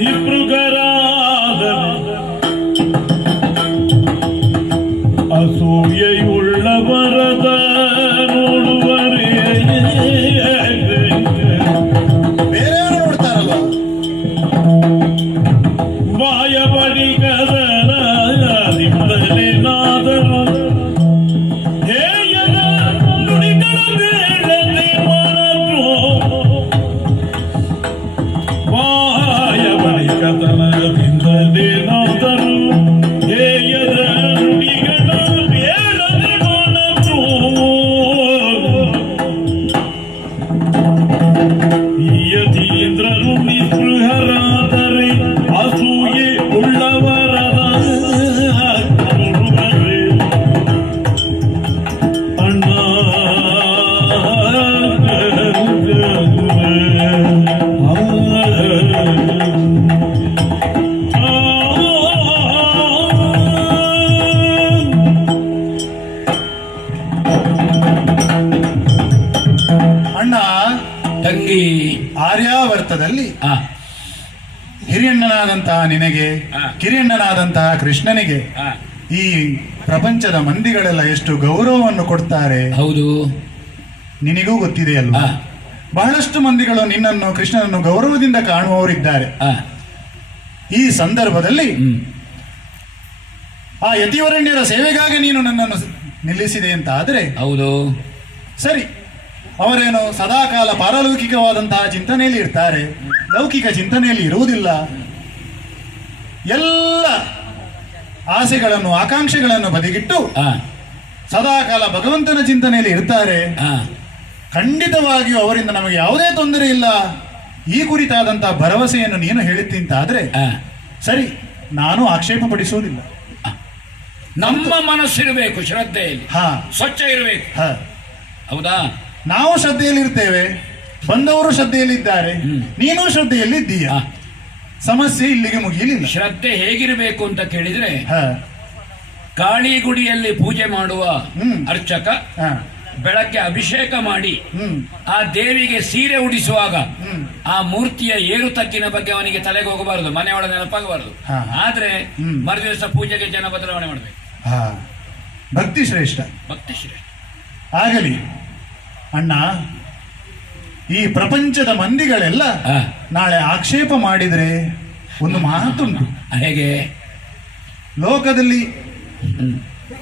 நிபுகராதன் அசூயை உள்ளவரதன் வாயபடிகள் ಆ, ಹಿರಿಯಣ್ಣನಾದಂತಹ ನಿನಗೆ. ಕಿರಿಯಣ್ಣನಾದಂತಹ ಕೃಷ್ಣನಿಗೆ ಈ ಪ್ರಪಂಚದ ಮಂದಿಗಳೆಲ್ಲ ಎಷ್ಟು ಗೌರವವನ್ನು ಕೊಡ್ತಾರೆ ಹೌದು. ನಿನಗೂ ಗೊತ್ತಿದೆಯಲ್ವಾ ಆ, ಬಹಳಷ್ಟು ಮಂದಿಗಳು ನಿನ್ನನ್ನು ಕೃಷ್ಣನನ್ನು ಗೌರವದಿಂದ ಕಾಣುವವರಿದ್ದಾರೆ. ಈ ಸಂದರ್ಭದಲ್ಲಿ ಆ ಯತಿವರಣ್ಯರ ಸೇವೆಗಾಗಿ ನೀನು ನನ್ನನ್ನು ನಿಲ್ಲಿಸಿದೆ ಅಂತ ಆದರೆ ಹೌದು. ಸರಿ ಅವರೇನು ಸದಾಕಾಲ ಪಾರಲೌಕಿಕವಾದಂತಹ ಚಿಂತನೆಯಲ್ಲಿ ಇರ್ತಾರೆ ಲೌಕಿಕ ಚಿಂತನೆಯಲ್ಲಿ ಇರುವುದಿಲ್ಲ. ಎಲ್ಲ ಆಸೆಗಳನ್ನು ಆಕಾಂಕ್ಷೆಗಳನ್ನು ಬದಿಗಿಟ್ಟು ಸದಾಕಾಲ ಭಗವಂತನ ಚಿಂತನೆಯಲ್ಲಿ ಇರ್ತಾರೆ. ಖಂಡಿತವಾಗಿಯೂ ಅವರಿಂದ ನಮಗೆ ಯಾವುದೇ ತೊಂದರೆ ಇಲ್ಲ. ಈ ಕುರಿತಾದಂತಹ ಭರವಸೆಯನ್ನು ನೀನು ಹೇಳುತ್ತೀಂತಾದ್ರೆ ಆ. ಸರಿ ನಾನು ಆಕ್ಷೇಪ ಪಡಿಸುವುದಿಲ್ಲ ನಮ್ಮ ಮನಸ್ಸಿರಬೇಕು ಶ್ರದ್ಧೆಯಲ್ಲಿ. ಹಾ. ಸ್ವಚ್ಛ ಇರಬೇಕು. ಹೌದಾ? ನಾವು ಶ್ರದ್ಧೆಯಲ್ಲಿ ಇರ್ತೇವೆ ಬಂದವರು ಶ್ರದ್ಧೆಯಲ್ಲಿ ಇದ್ದಾರೆ ಹ್ಮ್. ನೀನು ಶ್ರದ್ಧೆಯಲ್ಲಿ ಇದ್ದೀಯ ಸಮಸ್ಯೆ ಇಲ್ಲಿಗೆ ಮುಗಿಯಲಿಲ್ಲ. ಶ್ರದ್ಧೆ ಹೇಗಿರಬೇಕು ಅಂತ ಕೇಳಿದ್ರೆ ಕಾಳಿ ಗುಡಿಯಲ್ಲಿ ಪೂಜೆ ಮಾಡುವ. ಅರ್ಚಕ ಬೆಳಕ್ಕೆ ಬೆಳಗ್ಗೆ ಅಭಿಷೇಕ ಮಾಡಿ ಆ ದೇವಿಗೆ ಸೀರೆ ಉಡಿಸುವಾಗ. ಆ ಮೂರ್ತಿಯ ಏರು ತಕ್ಕಿನ ಬಗ್ಗೆ ಅವನಿಗೆ ತಲೆಗೆ ಹೋಗಬಾರದು ಮನೆಯೊಳ ನೆನಪಾಗಬಾರದು. ಆದ್ರೆ. ಮರುದಿವಸ ಪೂಜೆಗೆ ಜನ ಬದಲಾವಣೆ ಮಾಡಬೇಕು. ಹ. ಭಕ್ತಿ ಶ್ರೇಷ್ಠ. ಭಕ್ತಿ ಶ್ರೇಷ್ಠ. ಆಗಲಿ. ಅಣ್ಣ ಈ ಪ್ರಪಂಚದ ಮಂದಿಗಳೆಲ್ಲ ನಾಳೆ ಆಕ್ಷೇಪ ಮಾಡಿದರೆ ಒಂದು ಮಾತುಂಟು. ಹೇಗೆ? ಲೋಕದಲ್ಲಿ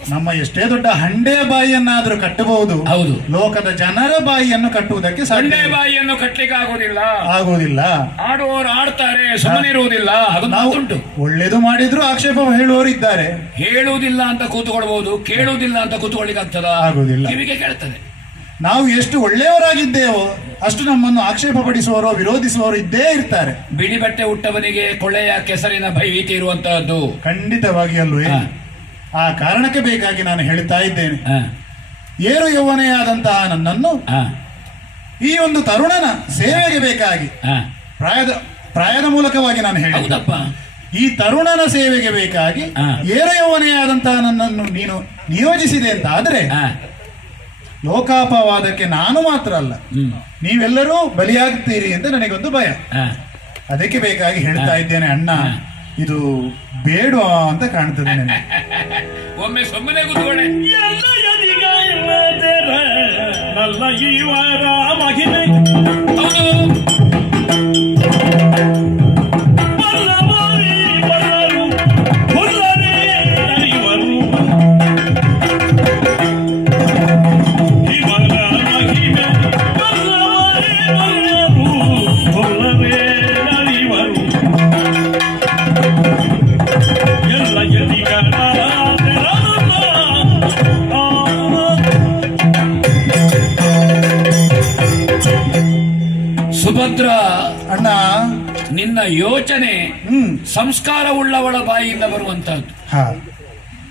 ನಮ್ಮ ಎಷ್ಟೇ ದೊಡ್ಡ ಹಂಡೆ ಬಾಯಿಯನ್ನಾದ್ರೂ ಕಟ್ಟಬಹುದು ಹೌದು. ಲೋಕದ ಜನರ ಬಾಯಿಯನ್ನು ಕಟ್ಟುವುದಕ್ಕೆ ಸಂಡೆ ಬಾಯಿಯನ್ನು ಕಟ್ಟಲಿಕ್ಕೆ ಆಗೋದಿಲ್ಲ ಆಗುವುದಿಲ್ಲ. ಆಡುವವರು ಆಡ್ತಾರೆ ಸುಮ್ಮನಿರುವುದಿಲ್ಲ ಅದು ನಾವು ಉಂಟು ಒಳ್ಳೇದು ಮಾಡಿದ್ರು ಆಕ್ಷೇಪ ಹೇಳುವವರು ಇದ್ದಾರೆ. ಹೇಳುವುದಿಲ್ಲ ಅಂತ ಕೂತ್ಕೊಳ್ಬಹುದು ಕೇಳುವುದಿಲ್ಲ ಅಂತ ಕೂತ್ಕೊಳ್ಳಿಕ್ಕೆ ಆಗ್ತದ ಆಗುವುದಿಲ್ಲ. ಕಿವಿಗೆ ಕೇಳ್ತದೆ. ನಾವು ಎಷ್ಟು ಒಳ್ಳೆಯವರಾಗಿದ್ದೇವೋ ಅಷ್ಟು ನಮ್ಮನ್ನು ಆಕ್ಷೇಪ ಪಡಿಸುವವರು ವಿರೋಧಿಸುವವರು ಇದ್ದೇ ಇರ್ತಾರೆ. ಬಿಳಿ ಬಟ್ಟೆ ಉಟ್ಟವನಿಗೆ ಕೊಳೆಯ ಕೆಸರಿನ ಭಯಭೀತಿ ಇರುವಂತಹದ್ದು. ಖಂಡಿತವಾಗಿ ಅಲ್ವೇ. ಆ ಕಾರಣಕ್ಕೆ ಬೇಕಾಗಿ ನಾನು ಹೇಳ್ತಾ ಇದ್ದೇನೆ. ಏನು ಏರು ಯೌವನೆಯಾದಂತಹ ನನ್ನನ್ನು ಈ ಒಂದು ತರುಣನ ಸೇವೆಗೆ ಬೇಕಾಗಿ. ಪ್ರಾಯದ ಪ್ರಾಯದ ಮೂಲಕವಾಗಿ ನಾನು ಹೇಳಿದಪ್ಪ ಈ ತರುಣನ ಸೇವೆಗೆ ಬೇಕಾಗಿ. ಏರು ಯೌವನೆಯಾದಂತಹ ನನ್ನನ್ನು ನೀನು ನಿಯೋಜಿಸಿದೆ ಅಂತ ಆದ್ರೆ ಲೋಕಾಪವಾದಕ್ಕೆ ನಾನು ಮಾತ್ರ ಅಲ್ಲ. ನೀವೆಲ್ಲರೂ ಬಲಿಯಾಗ್ತೀರಿ ಅಂತ ನನಗೊಂದು ಭಯ. ಅದಕ್ಕೆ ಬೇಕಾಗಿ ಹೇಳ್ತಾ ಇದ್ದೇನೆ ಅಣ್ಣ ಇದು ಬೇಡ ಅಂತ ಕಾಣ್ತದೆ ನನಗೆ. ಒಮ್ಮೆ ಸುಮ್ಮನೆ ಕೂತ್ಕೊಳ್ಳೆ. ಎಲ್ಲ ಸುಭದ್ರ. ಅಣ್ಣ. ನಿನ್ನ ಯೋಚನೆ ಸಂಸ್ಕಾರ ಸಂಸ್ಕಾರವುಳ್ಳವಳ ಬಾಯಿಯಿಂದ ಬರುವಂತಹದ್ದು. ಹಾ.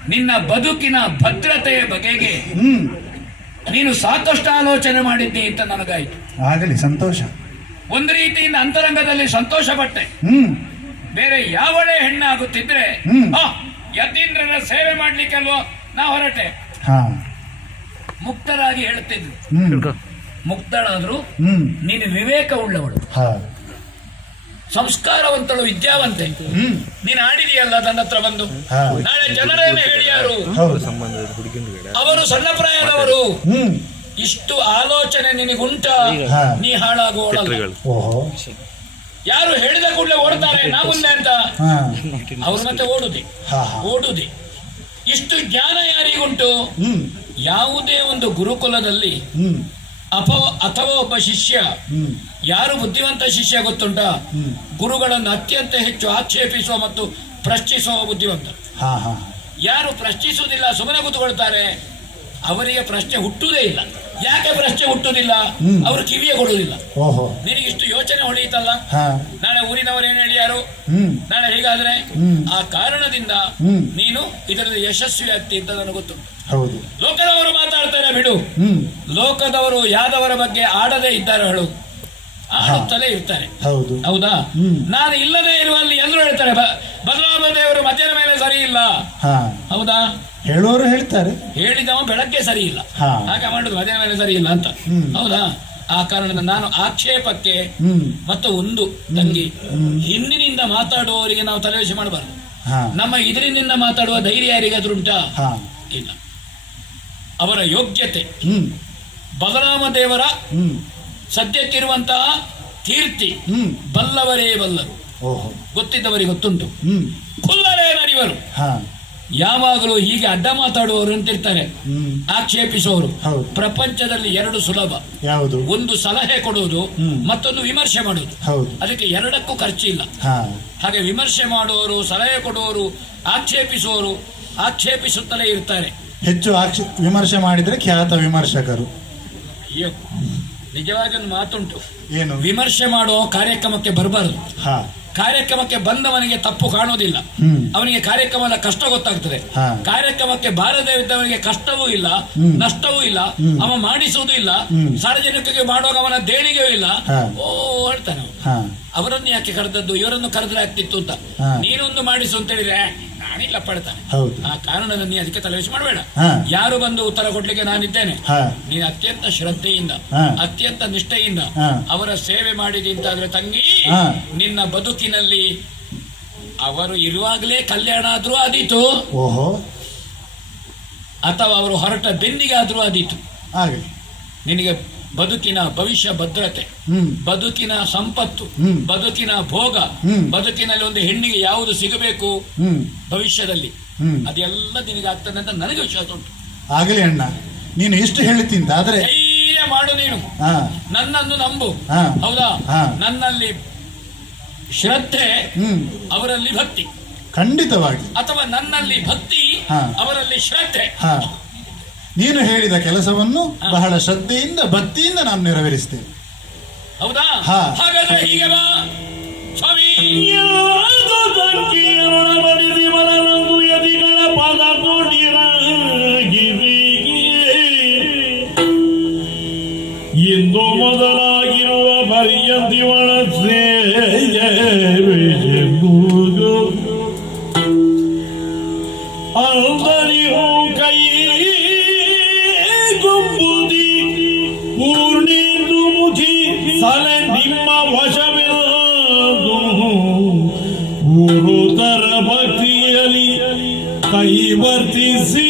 ನಿನ್ನ ಬದುಕಿನ ಭದ್ರತೆಯ ಬಗೆಗೆ ಹ್ಮ್. ನೀನು ಸಾಕಷ್ಟು ಆಲೋಚನೆ ಮಾಡಿದ್ದೆ ಅಂತ ನನಗಾಯ್ತು. ಆಗಲಿ ಸಂತೋಷ. ಒಂದು ರೀತಿಯಿಂದ ಅಂತರಂಗದಲ್ಲಿ ಸಂತೋಷ ಪಟ್ಟೆ ಹ್ಮ್. ಬೇರೆ ಯಾವಳೆ ಹೆಣ್ಣಾಗುತ್ತಿದ್ರೆ ಯತೀಂದ್ರನ ಸೇವೆ ಮಾಡ್ಲಿಕ್ಕೆಲ್ವೋ ನಾ ಹೊರಟೆ. ಹಾ. ಮುಕ್ತರಾಗಿ ಹೇಳುತ್ತಿದ್ರು ಹ್ಮ್. ಮುಕ್ತಳಾದ್ರು ಹ್ಮ್. ನೀನು ವಿವೇಕ ಉಳ್ಳವಳು ಸಂಸ್ಕಾರವಂತಳು ವಿದ್ಯಾವಂತೆ. ಹ್ಮ್. ನೀನು ಆಡಿದೆಯಲ್ಲ ನನ್ನ ಹತ್ರ ಬಂದು? ನಾಳೆ ಜನರೇನು ಹೇಳಿಯಾರು ಹೌದು. ಅವರು ಸಣ್ಣ ಪ್ರಾಯದವರು. ಹ್ಮ್. ಇಷ್ಟು ಆಲೋಚನೆ ನಿನಗುಂಟ. ನೀ ಹಾಳಾಗುವ ಓಹೋ. ಯಾರು ಹೇಳಿದ ಕೂಡಲೇ ಓಡ್ತಾರೆ? ನಾವುಂದೆ ಅಂತ? ಅವ್ರ ಮತ್ತೆ ಓಡುದೆ. ಓಡುದೆ. ಇಷ್ಟು ಜ್ಞಾನ ಯಾರಿಗುಂಟು? ಹ್ಮ್. ಯಾವುದೇ ಒಂದು ಗುರುಕುಲದಲ್ಲಿ ಅಪ ಅಥವಾ ಒಬ್ಬ ಶಿಷ್ಯ ಯಾರು ಬುದ್ಧಿವಂತ ಶಿಷ್ಯ ಗೊತ್ತುಂಟ. ಗುರುಗಳನ್ನು ಅತ್ಯಂತ ಹೆಚ್ಚು ಆಕ್ಷೇಪಿಸುವ ಮತ್ತು ಪ್ರಶ್ನಿಸುವ ಬುದ್ಧಿವಂತ. ಯಾರು ಪ್ರಶ್ನಿಸುವುದಿಲ್ಲ ಸುಮ್ಮನೆ ಕೂತ್ಕೊಳ್ತಾರೆ ಅವರಿಗೆ ಪ್ರಶ್ನೆ ಹುಟ್ಟುವುದೇ ಇಲ್ಲ. ಯಾಕೆ ಪ್ರಶ್ನೆ ಹುಟ್ಟುವುದಿಲ್ಲ? ಅವರು ಕಿವಿಯ ಕೊಡುವುದಿಲ್ಲ. ನಿನಗೆ ಇಷ್ಟು ಯೋಚನೆ ಹೊಡೆಯಿತಲ್ಲ ನಾಳೆ ಊರಿನವರು ಏನು ಹೇಳಿಯಾರು? ನಾಳೆ ಹೀಗಾದ್ರೆ? ಆ ಕಾರಣದಿಂದ ನೀನು ಇದರಲ್ಲಿ ಯಶಸ್ವಿ ಆಗ್ತಿ ಅಂತ ನನಗೆ ಗೊತ್ತು. ಲೋಕದವರು ಮಾತಾಡ್ತಾರೆ ಬಿಡು. ಲೋಕದವರು ಯಾದವರ ಬಗ್ಗೆ ಆಡದೇ ಇದ್ದಾರೆ ಹೇಳು ಆಡುತ್ತಲೇ ಇರ್ತಾರೆ. ಹೌದು. ಹೌದಾ. ನಾನು ಇಲ್ಲದೆ ಇರುವಲ್ಲಿ ಎಲ್ಲರೂ ಹೇಳ್ತಾರೆ ಬಲರಾಮ ದೇವರು ಮಧ್ಯಾಹ್ನ ಮೇಲೆ ಸರಿ ಇಲ್ಲ. ಹೌದಾ? ಹೇಳೋರು ಹೇಳ್ತಾರೆ. ಹೇಳಿದವ ಬೆಳಗ್ಗೆ ಸರಿ ಇಲ್ಲ. ಹಾಗೆ ಮಾಡುದು ಮಧ್ಯಾಹ್ನ ಮೇಲೆ ಸರಿ ಇಲ್ಲ ಅಂತ. ಹೌದಾ? ಆ ಕಾರಣದಿಂದ ನಾನು ಆಕ್ಷೇಪಕ್ಕೆ ಮತ್ತು ಒಂದು ತಂಗಿ. ಹಿಂದಿನಿಂದ ಮಾತಾಡುವವರಿಗೆ ನಾವು ತಲೆವೇಶ ಮಾಡಬಾರ್ದು. ನಮ್ಮ ಇದರಿಂದ ಮಾತಾಡುವ ಧೈರ್ಯ ಯಾರಿಗಾದ್ರೂ ಉಂಟಾ? ಇಲ್ಲ. ಅವರ ಯೋಗ್ಯತೆ. ಬಲರಾಮ ದೇವರ ಸದ್ಯಕ್ಕಿರುವಂತಹ ಕೀರ್ತಿ ಹ್ಮ್. ಬಲ್ಲವರೇ ಬಲ್ಲರು. ಗೊತ್ತಿದ್ದವರಿಗೆ ಗೊತ್ತುಂಟು. ಹ್ಮ್. ಖುಲ್ಲರೇ ನರಿವರು ಹಾ. ಯಾವಾಗಲೂ ಹೀಗೆ ಅಡ್ಡ ಮಾತಾಡುವವರು ಅಂತಿರ್ತಾರೆ. ಇರ್ತಾರೆ ಆಕ್ಷೇಪಿಸುವವರು. ಪ್ರಪಂಚದಲ್ಲಿ ಎರಡು ಸುಲಭ. ಯಾವುದು? ಒಂದು ಸಲಹೆ ಕೊಡುವುದು. ಮತ್ತೊಂದು ವಿಮರ್ಶೆ ಮಾಡುವುದು. ಹೌದು. ಅದಕ್ಕೆ ಎರಡಕ್ಕೂ ಖರ್ಚಿಲ್ಲ. ಇಲ್ಲ ಹಾಗೆ ವಿಮರ್ಶೆ ಮಾಡುವವರು ಸಲಹೆ ಕೊಡುವವರು ಆಕ್ಷೇಪಿಸುವವರು ಆಕ್ಷೇಪಿಸುತ್ತಲೇ ಇರ್ತಾರೆ. ಹೆಚ್ಚು ಆಕ್ಷ ವಿಮರ್ಶೆ ಮಾಡಿದ್ರೆ ಖ್ಯಾತ ವಿಮರ್ಶಕರು. ಅಯ್ಯೋ ನಿಜವಾಗಿ ಒಂದು ಮಾತುಂಟು. ಏನು? ವಿಮರ್ಶೆ ಮಾಡುವ ಕಾರ್ಯಕ್ರಮಕ್ಕೆ ಬರಬಾರದು. ಹಾ. ಕಾರ್ಯಕ್ರಮಕ್ಕೆ ಬಂದವನಿಗೆ ತಪ್ಪು ಕಾಣುವುದಿಲ್ಲ ಅವನಿಗೆ ಕಾರ್ಯಕ್ರಮದ ಕಷ್ಟ ಗೊತ್ತಾಗ್ತದೆ. ಕಾರ್ಯಕ್ರಮಕ್ಕೆ ಬಾರದೇ ಇದ್ದವನಿಗೆ ಕಷ್ಟವೂ ಇಲ್ಲ ನಷ್ಟವೂ ಇಲ್ಲ. ಅವ ಮಾಡಿಸುವುದೂ ಇಲ್ಲ ಸಾರ್ವಜನಿಕರಿಗೆ ಮಾಡುವಾಗ ಅವನ ದೇಣಿಗೆಯೂ ಇಲ್ಲ. ಓ ಹೇಳ್ತಾನೆ ಅವರನ್ನು ಯಾಕೆ ಕರೆದದ್ದು? ಇವರನ್ನು ಕರೆದ್ರೆ ಆಗ್ತಿತ್ತು ಅಂತ. ನೀನೊಂದು ಮಾಡಿಸು ಅಂತ ಹೇಳಿದ್ರೆ ನಾನಿಲ್ಲ ಪಡ್ತಾನೆ. ಹೌದು. ಆ ಕಾರಣದ ನೀ ಅದಕ್ಕೆ ತಲೆಬಿಸಿ ಮಾಡಬೇಡ. ಯಾರು ಬಂದು ಉತ್ತರ ಕೊಡ್ಲಿಕ್ಕೆ ನಾನಿದ್ದೇನೆ? ಇದ್ದೇನೆ ನೀನು ಅತ್ಯಂತ ಶ್ರದ್ಧೆಯಿಂದ ಅತ್ಯಂತ ನಿಷ್ಠೆಯಿಂದ ಅವರ ಸೇವೆ ಮಾಡಿದಿ ತಂಗಿ. ನಿನ್ನ ಬದುಕಿನಲ್ಲಿ ಅವರು ಇರುವಾಗಲೇ ಕಲ್ಯಾಣ ಆದ್ರೂ ಆದೀತು. ಓಹೋ. ಅಥವಾ ಅವರು ಹೊರಟ ಬೆನ್ನಿಗೆ ಆದ್ರೂ ಆದೀತು ನಿನಗೆ ಬದುಕಿನ ಭವಿಷ್ಯ ಭದ್ರತೆ ಹ್ಮ್. ಬದುಕಿನ ಸಂಪತ್ತು ಹ್ಮ್. ಬದುಕಿನ ಭೋಗ. ಬದುಕಿನಲ್ಲಿ ಒಂದು ಹೆಣ್ಣಿಗೆ ಯಾವುದು ಸಿಗಬೇಕು? ಹ್ಮ್. ಭವಿಷ್ಯದಲ್ಲಿ. ಹ್ಮ್. ಅದೆಲ್ಲ ನಿನಗೆ ಆಗ್ತದೆ ಅಂತ ನನಗೆ ವಿಶ್ವಾಸ ಉಂಟು. ಆಗಲಿ ಅಣ್ಣ ನೀನು ಎಷ್ಟು ಹೇಳ್ತೀನಿ ಆದ್ರೆ ಧೈರ್ಯ ಮಾಡು ನೀನು. ಹಾ. ನನ್ನನ್ನು ನಂಬು. ಹೌದಾ. ನನ್ನಲ್ಲಿ ಶ್ರದ್ಧೆ ಹ್ಮ್. ಅವರಲ್ಲಿ ಭಕ್ತಿ. ಖಂಡಿತವಾಗಿ. ಅಥವಾ ನನ್ನಲ್ಲಿ ಭಕ್ತಿ. ಅವರಲ್ಲಿ ಶ್ರದ್ಧೆ. ನೀನು ಹೇಳಿದ ಕೆಲಸವನ್ನು ಬಹಳ ಶ್ರದ್ಧೆಯಿಂದ ಭಕ್ತಿಯಿಂದ ನಾನು ನೆರವೇರಿಸ್ತೇನೆ. ಹೌದಾ? ಹಾ. ಹಾಗಾದ್ರೆ ಹೀಗೆ ಬಾ. ಸ್ವಾಮಿ. ಇಂದು ಮೊದಲಾಗಿರುವ ಪರ್ಯಂತಿವಳ ಸೇವೆಂಬುದು ಸಲೆ ನಿಮ್ಮ ವಶವಿರೋದು ಗುರುತರ ಭಕ್ತಿಯಲ್ಲಿ ಕೈ ವರ್ತಿಸಿ